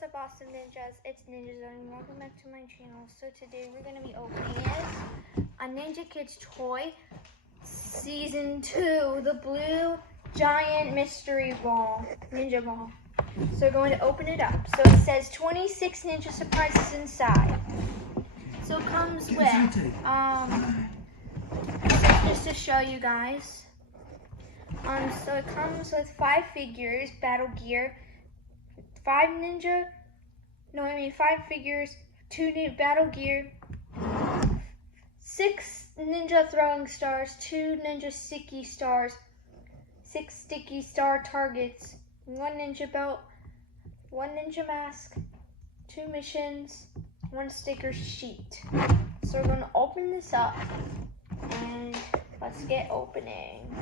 What's up, awesome ninjas? It's Ninja Zoey and welcome back to my channel. So today we're going to be opening a Ninja Kidz toy, Season 2, the blue giant mystery ball, ninja ball. So we're going to open it up. So it says 26 ninja surprises inside. So it comes with, just to show you guys. So it comes with 5 figures, battle gear, 5 figures, 2 new battle gear, 6 ninja throwing stars, 2 ninja sticky stars, 6 sticky star targets, 1 ninja belt, 1 ninja mask, 2 missions, 1 sticker sheet. So we're going to open this up and let's get opening.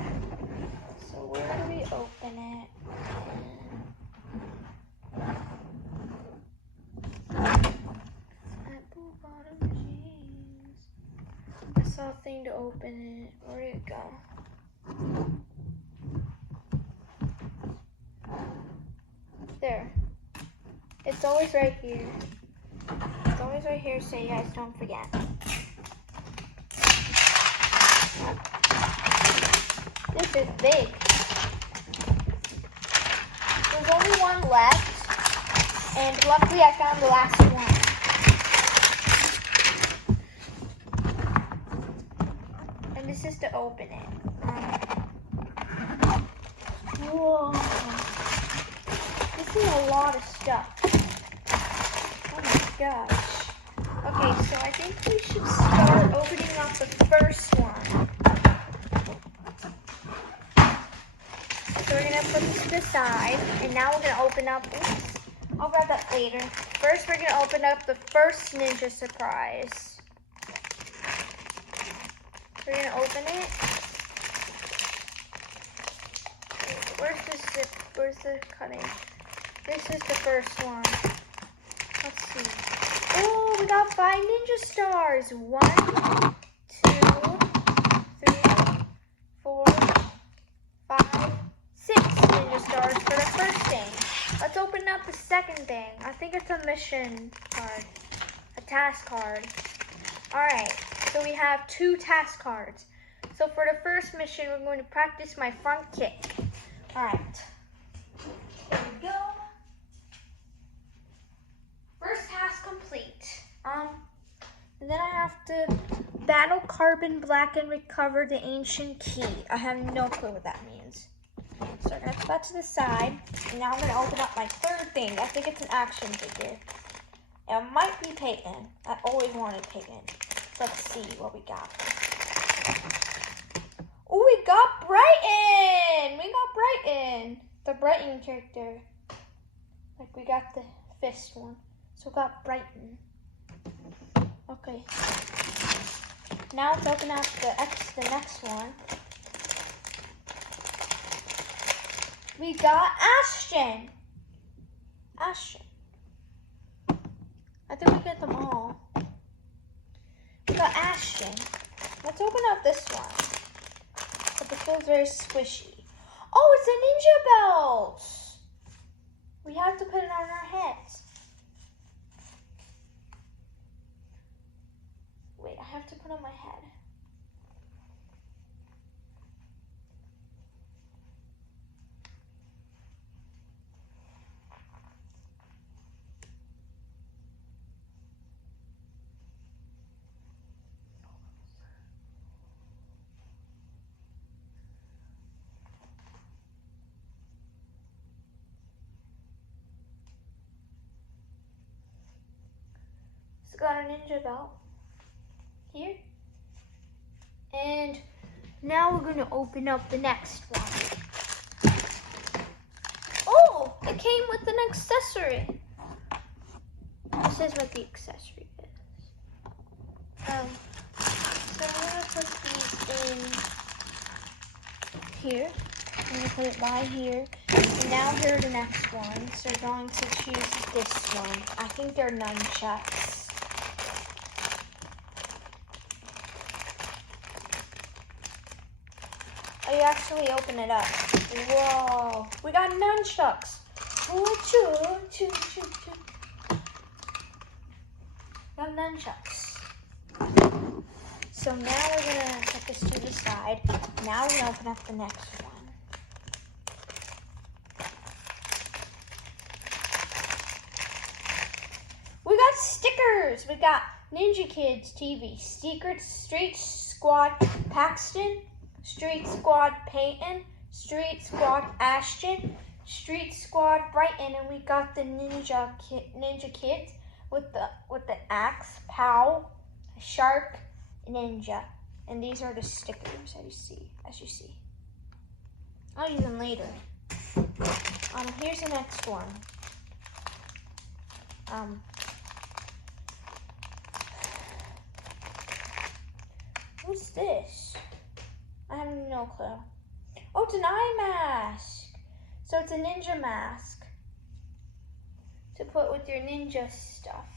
So where do we open it? Apple bottom jeans. I saw a thing to open it. Where did it go? There. It's always right here. It's always right here, so you guys don't forget. This is big. There's only one left, and luckily I found the last one. And this is to open it. Whoa. This is a lot of stuff. Oh my gosh. Okay, so I think we should start opening up the first one. So we're going to put this to the side, and now we're going to open up, I'll grab that later. First, we're going to open up the first ninja surprise. We're going to open it. Where's the zip? Where's the cutting? This is the first one. Let's see. Oh, we got 5 ninja stars. 1, 2, 3, 4, 5, 6 ninja stars for the first thing. Let's open up the second thing. I think it's a mission card, a task card. All right, so we have 2 task cards. So for the first mission, we're going to practice my front kick. All right, here we go. First task complete. And then I have to battle carbon black and recover the ancient key. I have no clue what that means. So I'm going to put that to the side. And now I'm going to open up my third thing. I think it's an action figure. It might be Peyton. I always wanted Peyton. Let's see what we got. Oh, we got Brighton! We got Brighton. The Brighton character. Like we got the fist one. So we got Brighton. Okay. Now let's open up the next one. We got Ashton. Ashton. I think we get them all. We got Ashton. Let's open up this one. But it feels very squishy. Oh, it's a ninja belt. We have to put it on our heads. Wait, I have to put on my head. It's got a ninja belt here. And now we're going to open up the next one. Oh, it came with an accessory. This is what the accessory is. So I'm going to put these in here. I'm going to put it by here. And now here are the next one. So we're going to choose this one. I think they're nunchucks. Oh, you actually open it up. Whoa. We got nunchucks. Choo, choo, choo, choo. the nunchucks. So now we're gonna put this to the side. Now we're gonna open up the next one. We got stickers. We got Ninja Kidz TV, Secret Street Squad Paxton, Street Squad Peyton, Street Squad Ashton, Street Squad Brighton, and we got the Ninja Kidz with the axe, Pow, Shark, Ninja, and these are the stickers as you see. I'll use them later. Here's the next one. What's this? I have no clue. Oh, it's an eye mask. So it's a ninja mask to put with your ninja stuff.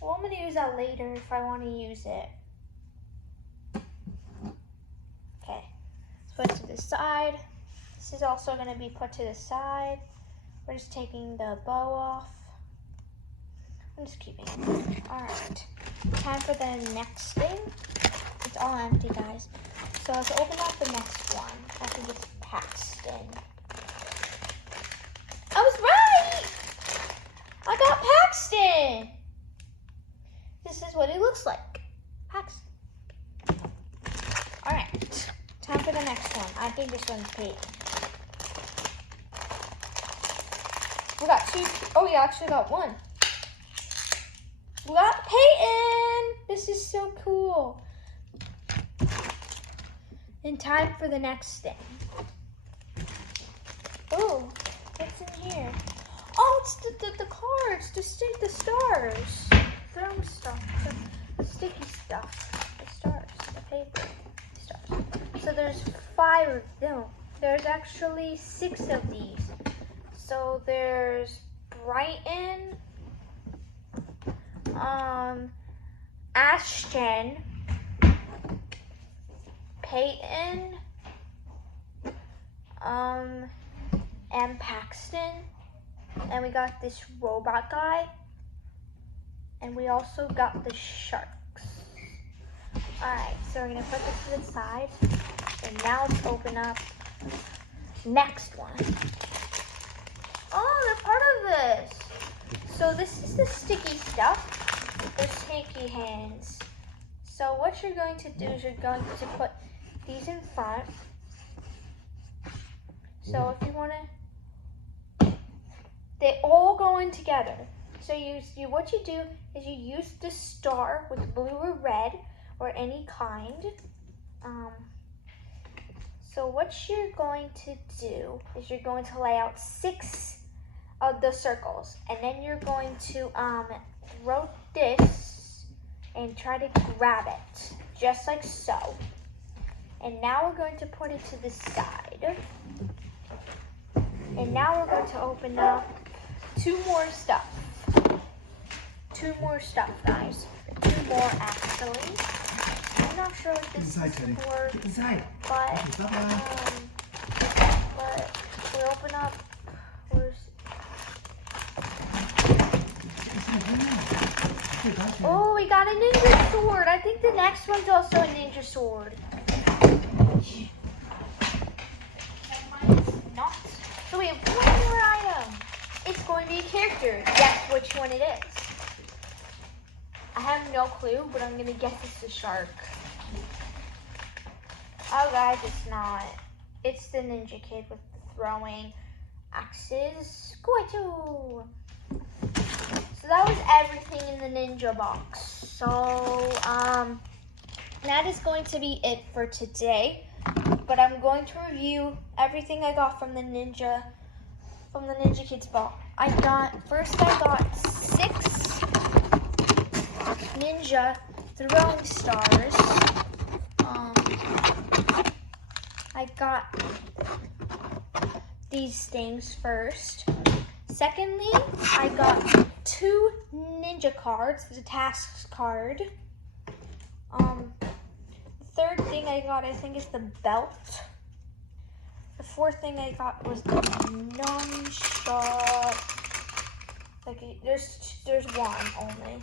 Well, I'm gonna use that later if I want to use it. Okay, let's put it to the side. This is also gonna be put to the side. We're just taking the bow off. I'm just keeping it. All right, time for the next thing. It's all empty, guys. So let's open up the next one. I think it's Paxton. I was right! I got Paxton! This is what it looks like. Paxton. Alright, time for the next one. I think this one's Peyton. We got two. Oh, we actually got one. We got Peyton! This is so cool. And time for the next thing. Oh, what's in here? Oh, it's the cards, the stars. Throwing stuff, the sticky stuff, the stars, the paper, stars. So there's 5 of them. There's actually 6 of these. So there's Brighton, Ashton, Peyton, and Paxton, and we got this robot guy, and we also got the sharks. Alright, so we're gonna put this to the side, and now let's open up next one. Oh, they're part of this. So this is the sticky stuff, the snaky hands. So what you're going to do is you're going to put these in front. So if you want to, they all go in together. So what you do is you use the star with blue or red or any kind. So what you're going to do is you're going to lay out 6 of the circles, and then you're going to throw this and try to grab it, just like so. And now we're going to put it to the side. And now we're going to open up 2 more stuff. 2 more stuff, guys. 2 more, actually. I'm not sure what this is for, but we open up. Oh, we got a ninja sword. I think the next one's also a ninja sword. Not. So we have 1 more item. It's going to be a character. Guess which one it is. I have no clue, but I'm going to guess it's the shark. Oh, guys, it's not. It's the ninja kid with the throwing axes. Squirtle. So that was everything in the ninja box. So, that is going to be it for today. But I'm going to review everything I got from the Ninja Kidz box. First I got 6 ninja throwing stars. I got these things first. Secondly, I got 2 ninja cards, the tasks card. The 3rd thing I got, I think, is the belt. The 4th thing I got was the nunchuck. Like there's one only.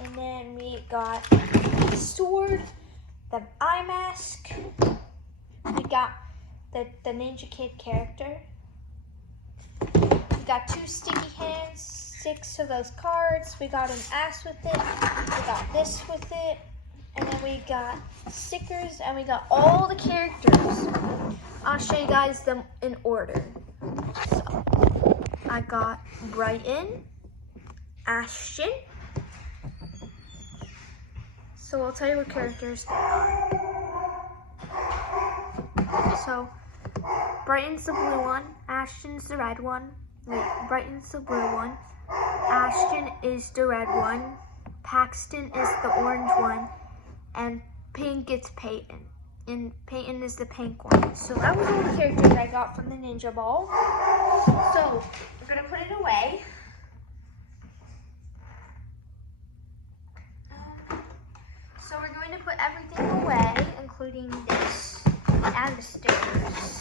And then we got the sword, the eye mask. We got the Ninja Kid character. We got 2 sticky hands, 6 of those cards. We got an ass with it. We got this with it. And then we got stickers, and we got all the characters. I'll show you guys them in order. So, I got Brighton, Ashton. So I'll tell you what characters they are. So, Brighton's the blue one, Ashton's the red one. Wait, Brighton's the blue one, Ashton is the red one, Paxton is the orange one, and pink is Peyton. And Peyton is the pink one. So that was all the characters I got from the Ninja Ball. So we're gonna put it away. So we're going to put everything away, including this and the stickers.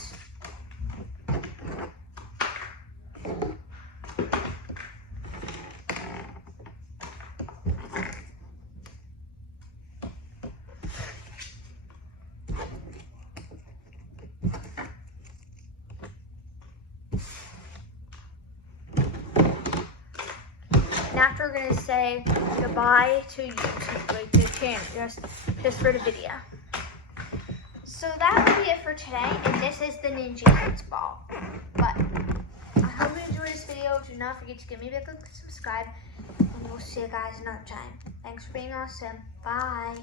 After we're gonna say goodbye to YouTube, like the channel, just for the video. So that will be it for today, and this is the Ninja Kidz ball. But I hope you enjoyed this video. Do not forget to give me a big subscribe, and we'll see you guys another time. Thanks for being awesome. Bye.